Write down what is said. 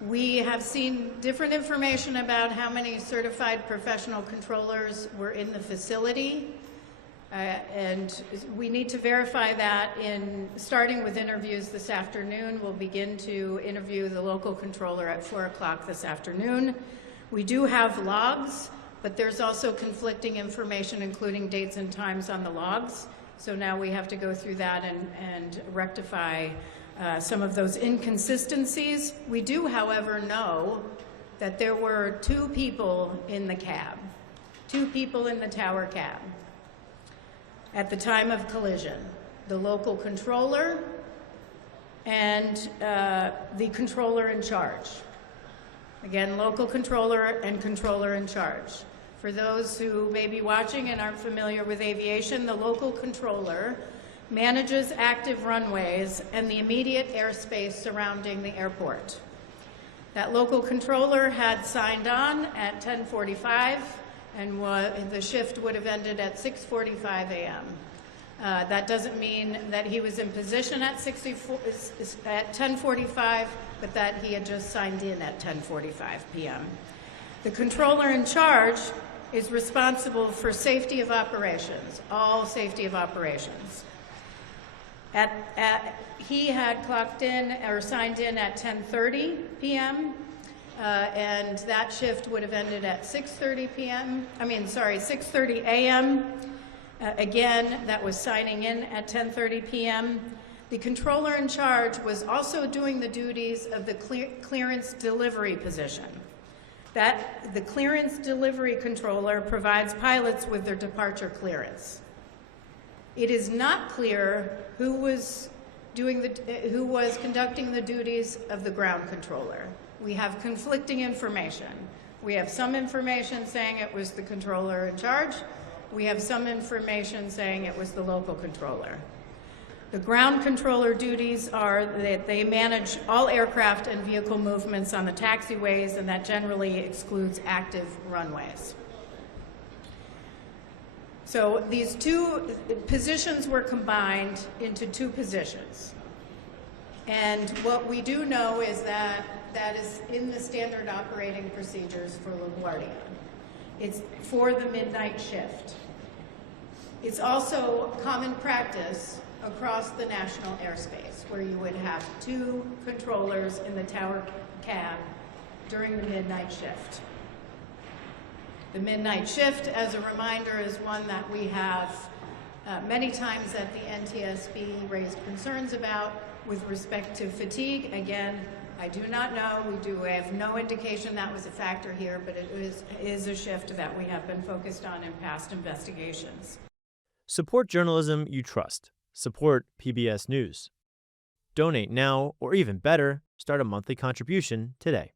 We have seen different information about how many certified professional controllers were in the facility, and we need to verify that starting with interviews this afternoon. We'll begin to interview the local controller at 4 o'clock this afternoon. We do have logs, but there's also conflicting information, including dates and times on the logs. So now we have to go through that and rectify some of those inconsistencies. We do, however, know that there were 2 people in the cab, 2 people in the tower cab at the time of collision: the local controller and the controller in charge. Again, local controller and controller in charge. For those who may be watching and aren't familiar with aviation, the local controller manages active runways and the immediate airspace surrounding the airport. That local controller had signed on at 10:45, and the shift would have ended at 6:45 a.m. That doesn't mean that he was in position at 10:45, but that he had just signed in at 10:45 p.m. The controller in charge is responsible for safety of operations, all safety of operations. He had clocked in or signed in at 10:30 p.m. And that shift would have ended at 6:30 a.m. Again, that was signing in at 10:30 p.m. The controller in charge was also doing the duties of the clearance delivery position. The clearance delivery controller provides pilots with their departure clearance. It is not clear who was conducting the duties of the ground controller. We have conflicting information. We have some information saying it was the controller in charge. We have some information saying it was the local controller. The ground controller duties are that they manage all aircraft and vehicle movements on the taxiways, and that generally excludes active runways. So these 2 positions were combined into 2 positions. And what we do know is that is in the standard operating procedures for LaGuardia. It's for the midnight shift. It's also common practice across the national airspace, where you would have 2 controllers in the tower cab during the midnight shift. The midnight shift, as a reminder, is one that we have many times at the NTSB raised concerns about with respect to fatigue. Again, I do not know. We have no indication that was a factor here, but it is a shift that we have been focused on in past investigations. Support journalism you trust. Support PBS News. Donate now, or even better, start a monthly contribution today.